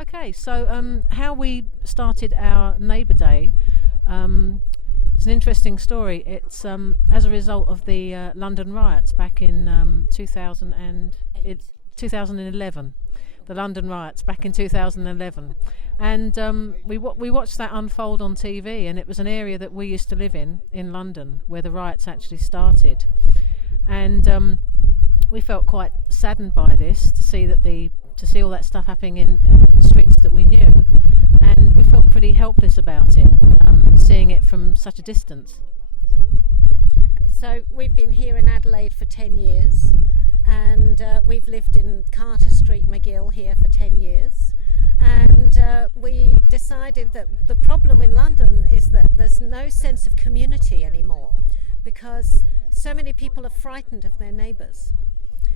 Okay, so how we started our Neighbour Day, it's an interesting story. It's as a result of the London riots back in 2011. The London riots back in 2011. And we watched that unfold on TV, and it was an area that we used to live in London, where the riots actually started. And we felt quite saddened by this, to see all that stuff happening in streets that we knew, and we felt pretty helpless about it, seeing it from such a distance. So we've been here in Adelaide for 10 years, and we've lived in Carter Street, McGill, here for 10 years. And we decided that the problem in London is that there's no sense of community anymore, because so many people are frightened of their neighbours.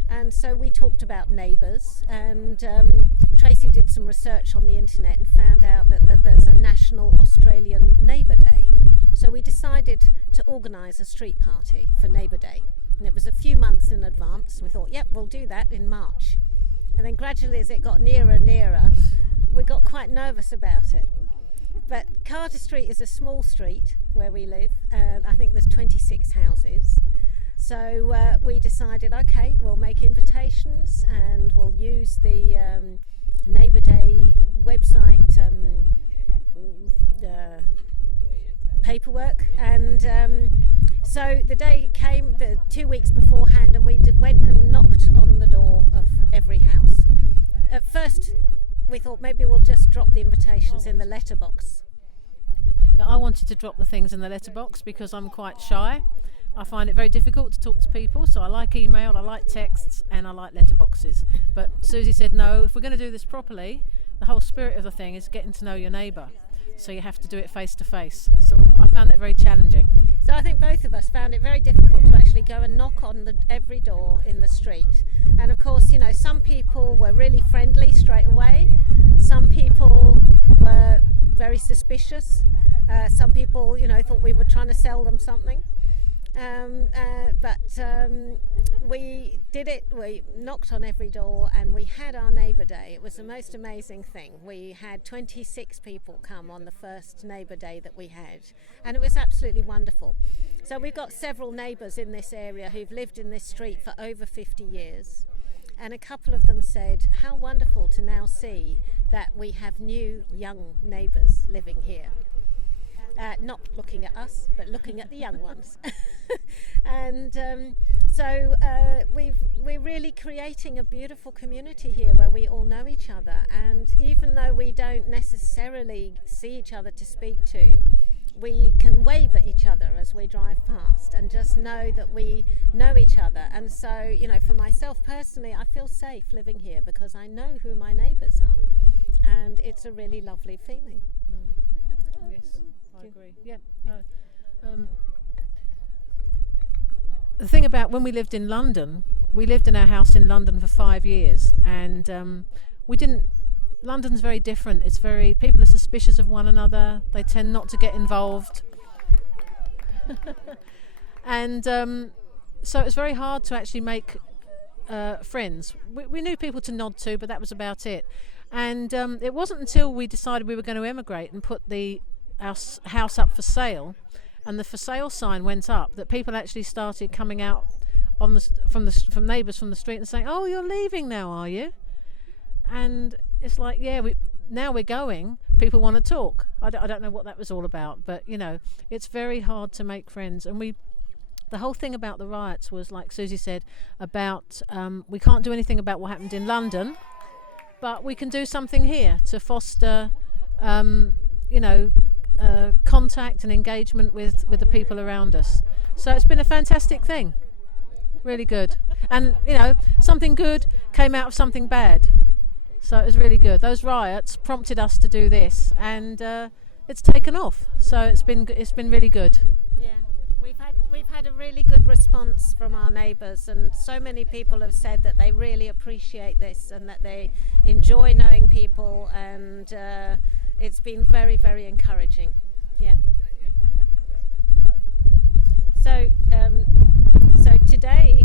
And so we talked about neighbours, and Tracy did some research on the internet and found out that there's a National Australian Neighbour Day. So we decided to organise a street party for Neighbour Day, and it was a few months in advance. We thought, yep, we'll do that in March. And then gradually, as it got nearer and nearer, we got quite nervous about it. But Carter Street is a small street where we live, and I think there's 26 houses. So we decided, okay, we'll make invitations and we'll use the Neighbour Day website paperwork. And so the day came 2 weeks beforehand, and we went and knocked on the door of every house. At first, we thought maybe we'll just drop the invitations in the letterbox. I wanted to drop the things in the letterbox because I'm quite shy. I find it very difficult to talk to people, so I like email, I like texts, and I like letterboxes. But Susie said, no, if we're going to do this properly, the whole spirit of the thing is getting to know your neighbour. So you have to do it face to face. So I found that very challenging. So I think both of us found it very difficult to actually go and knock on every door in the street. And of course, you know, some people were really friendly straight away. Some people were very suspicious. Some people, you know, thought we were trying to sell them something. But we did it. We knocked on every door, and we had our Neighbour Day. It was the most amazing thing. We had 26 people come on the first Neighbour Day that we had, and it was absolutely wonderful. So we've got several neighbours in this area who've lived in this street for over 50 years, and a couple of them said, how wonderful to now see that we have new young neighbours living here. Not looking at us, but looking at the young ones. And so we're really creating a beautiful community here where we all know each other. And even though we don't necessarily see each other to speak to, we can wave at each other as we drive past and just know that we know each other. And so, you know, for myself personally, I feel safe living here because I know who my neighbours are. And it's a really lovely feeling. Yes. I agree. Yeah, no. The thing about when we lived in London, we lived in our house in London for 5 years, and we didn't. London's very different. It's very, people are suspicious of one another. They tend not to get involved, and so it was very hard to actually make friends. We knew people to nod to, but that was about it. And it wasn't until we decided we were going to emigrate and put our house up for sale, and the for sale sign went up, that people actually started coming out from neighbours from the street and saying, oh, you're leaving now, are you? And it's like, yeah, now we're going, people want to talk. I don't know what that was all about, but you know, it's very hard to make friends. And the whole thing about the riots was, like Susie said, about we can't do anything about what happened in London, but we can do something here to foster contact and engagement with the people around us. So it's been a fantastic thing, really good. And you know, something good came out of something bad, so it was really good. Those riots prompted us to do this, and it's taken off. So it's been really good. Yeah, we've had a really good response from our neighbours, and so many people have said that they really appreciate this and that they enjoy knowing people, and it's been very, very encouraging. Yeah. So today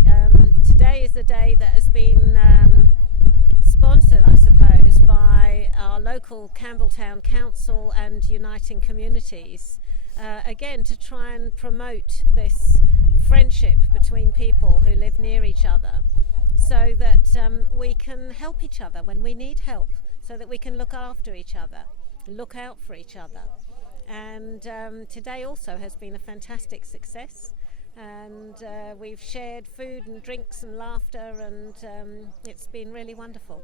is the day that has been sponsored, I suppose, by our local Campbelltown Council and Uniting Communities, again to try and promote this friendship between people who live near each other, so that we can help each other when we need help, so that we can look after each other, look out for each other. And today also has been a fantastic success, and we've shared food and drinks and laughter, and it's been really wonderful.